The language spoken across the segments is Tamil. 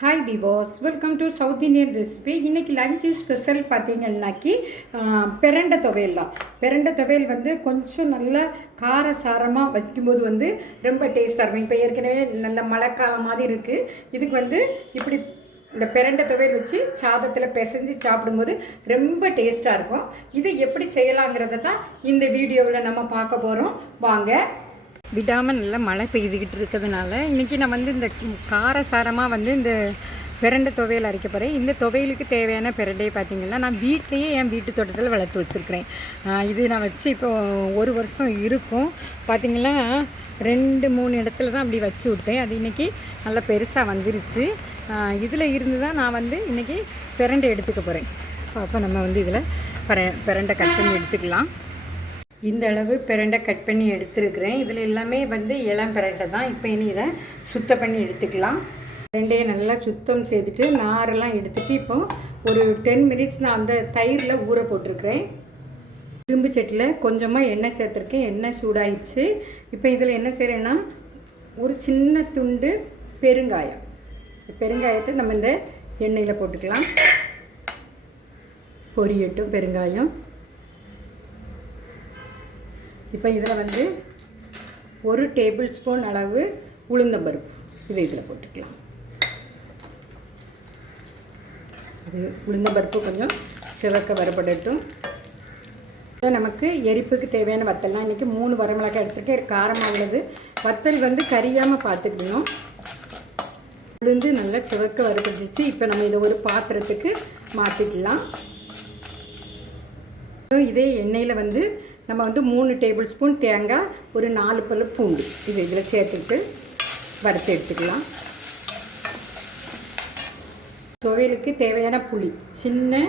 Hi பிபாஸ் welcome to south Indian recipe இன்றைக்கி லஞ்சு ஸ்பெஷல் பார்த்தீங்கன்னாக்கி பெரண்டை துவையல் தான். பெரண்டை துவையல் வந்து கொஞ்சம் நல்ல கார சாரமாக வைக்கும்போது வந்து ரொம்ப டேஸ்ட்டாக இருக்கும். இப்போ ஏற்கனவே நல்ல மழைக்காலம் மாதிரி இருக்குது இதுக்கு வந்து இப்படி இந்த பெரண்டை துவையல் வச்சு சாதத்தில் பிசைஞ்சு சாப்பிடும்போது ரொம்ப டேஸ்ட்டாக இருக்கும். இதை எப்படி செய்யலாங்கிறத தான் இந்த வீடியோவில் நம்ம பார்க்க போகிறோம் வாங்க விடாமல் நல்லா மழை பெய்துக்கிட்டு இருக்கிறதுனால இன்றைக்கி நான் வந்து இந்த காரசாரமாக வந்து இந்த பிரண்டை துவையல் அரைக்க போகிறேன் இந்த துவையலுக்கு தேவையான பிரண்டையை பார்த்திங்கன்னா நான் வீட்லேயே என் வீட்டு தோட்டத்தில் வளர்த்து வச்சுருக்கிறேன். இது நான் வச்சு இப்போ ஒரு வருஷம் இருக்கும். பார்த்திங்கன்னா ரெண்டு மூணு இடத்துல தான் அப்படி வச்சு விட்டேன். அது இன்றைக்கி நல்லா பெருசாக வந்துருச்சு. இதில் இருந்து தான் நான் வந்து இன்றைக்கி பிரண்டை எடுத்துக்க போகிறேன் அப்போ நம்ம வந்து இதில் பர பிரண்டை கட் பண்ணி எடுத்துக்கலாம். இந்த அளவு பிரண்டை கட் பண்ணி எடுத்துருக்கிறேன். இதில் எல்லாமே வந்து இளம் பிரண்டை தான். இப்போ இனி இதை சுத்தம் பண்ணி எடுத்துக்கலாம். பிரண்டையை நல்லா சுத்தம் செய்துட்டு நாரெல்லாம் எடுத்துகிட்டு இப்போ ஒரு டென் மினிட்ஸ் நான் அந்த தயிரில் ஊற போட்டிருக்கிறேன். இரும்பு சட்டியில் கொஞ்சமாக எண்ணெய் சேர்த்துருக்கேன். எண்ணெய் சூடாயிடுச்சு. இப்போ இதில் என்ன செய்கிறேன்னா ஒரு சின்ன துண்டு பெருங்காயம். பெருங்காயத்தை நம்ம இந்த எண்ணெயில் போட்டுக்கலாம். பொரியட்டும் பெருங்காயம். இப்போ இதில் வந்து ஒரு டேபிள் ஸ்பூன் அளவு உளுந்தம்பருப்பு இதை இதில் போட்டுக்கலாம். இது உளுந்தம்பருப்பு கொஞ்சம் சிவக்க வரப்படட்டும். நமக்கு எரிப்புக்கு தேவையான வத்தல்லாம். இன்றைக்கி மூணு வரமிளகாய் எடுத்துருக்கேன். காரமாக உள்ளது. வத்தல் வந்து கரியாமல் பார்த்துக்கணும் உளுந்து நல்லா சிவக்க வரப்பட்டுச்சு. இப்போ நம்ம இதை ஒரு பாத்திரத்துக்கு மாற்றிக்கலாம் இதே எண்ணெயில் வந்து நம்ம வந்து மூணு டேபிள் ஸ்பூன் தேங்காய் ஒரு நாலு பல்லு பூண்டு. இது இதில் சேர்த்துட்டு வறுத்து எடுத்துக்கலாம். துவையலுக்கு தேவையான புளி சின்ன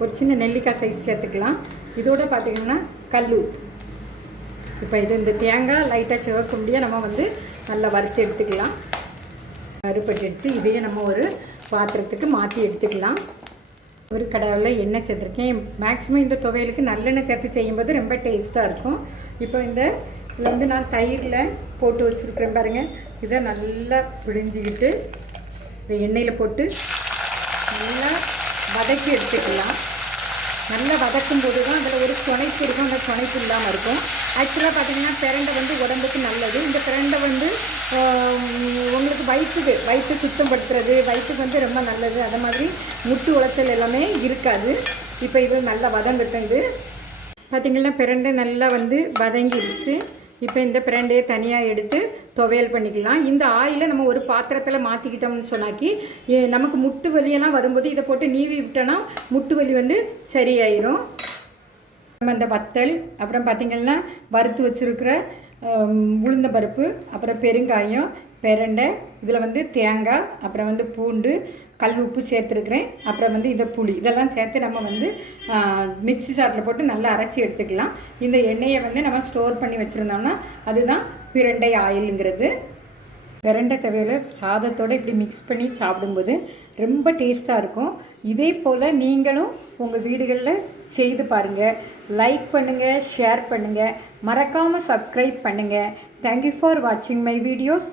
ஒரு சின்ன நெல்லிக்காய் சைஸ் சேர்த்துக்கலாம். இதோட பார்த்திங்கன்னா கல்லூர் இப்போ இது இந்த தேங்காய் லைட்டாக சிவக்க முடிய நம்ம வந்து நல்லா வறுத்து எடுத்துக்கலாம். வறுப்பட்டு இதையே நம்ம ஒரு பாத்திரத்துக்கு மாற்றி எடுத்துக்கலாம். ஒரு கடாவில் எண்ணெய் சேர்த்துருக்கேன். மேக்ஸிமம் இந்த துவையலுக்கு நல்லெண்ணெய் சேர்த்து செய்யும்போது ரொம்ப டேஸ்ட்டாக இருக்கும். இப்போ இந்த இதில் வந்து நான் தயிரில் போட்டு வச்சுருக்கேன் பாருங்கள் இதை நல்லா பிழிஞ்சிக்கிட்டு இந்த எண்ணெயில் போட்டு நல்லா வதக்கி எடுத்துக்கலாம். நல்லா வதக்கும் போது தான் அதில் ஒரு துணைப்பு இருக்கும். அந்த துணைப்பு இல்லாமல் இருக்கும். ஆக்சுவலாக பார்த்தீங்கன்னா பிரண்டை வந்து உடம்புக்கு நல்லது. இந்த பிரண்டை வந்து உங்களுக்கு வயிற்றுக்கு வயிற்று சுத்தப்படுத்துறது வயிற்றுக்கு வந்து ரொம்ப நல்லது. அதை மாதிரி முட்டு உளைச்சல் எல்லாமே இருக்காது. இப்போ இது நல்லா வதங்கட்டும் இது. பார்த்திங்கன்னா பிரண்டை நல்லா வந்து வதங்கிடுச்சு. இப்போ இந்த பிரண்டையை தனியாக எடுத்து துவையல் பண்ணிக்கலாம். இந்த ஆயிலை நம்ம ஒரு பாத்திரத்தில் மாற்றிக்கிட்டோம்னு சொன்னாக்கி நமக்கு முட்டு வலியெல்லாம் வரும்போது இதை போட்டு நீவி விட்டோன்னா முட்டு வலி வந்து சரியாயிரும். நம்ம இந்த வத்தல் அப்புறம் பார்த்திங்கன்னா வறுத்து வச்சுருக்கிற உளுந்த பருப்பு அப்புறம் பெருங்காயம் பெரண்டை இதில் வந்து தேங்காய் அப்புறம் வந்து பூண்டு கல் உப்பு சேர்த்துருக்குறேன். அப்புறம் வந்து இந்த புளி இதெல்லாம் சேர்த்து நம்ம வந்து மிக்சி சாட்டில் போட்டு நல்லா அரைச்சி எடுத்துக்கலாம். இந்த எண்ணெயை வந்து நம்ம ஸ்டோர் பண்ணி வச்சுருந்தோம்னா அதுதான் பிரண்டை ஆயிலுங்கிறது. பிரண்டை தவையில் சாதத்தோடு இப்படி மிக்ஸ் பண்ணி சாப்பிடும்போது ரொம்ப டேஸ்ட்டாக இருக்கும். இதே போல் நீங்களும் உங்கள் வீடுகளில் செய்து பாருங்கள் லைக் பண்ணுங்கள் ஷேர் பண்ணுங்கள் மறக்காமல் சப்ஸ்கிரைப் பண்ணுங்கள் தேங்க்யூ ஃபார் வாட்சிங் மை வீடியோஸ்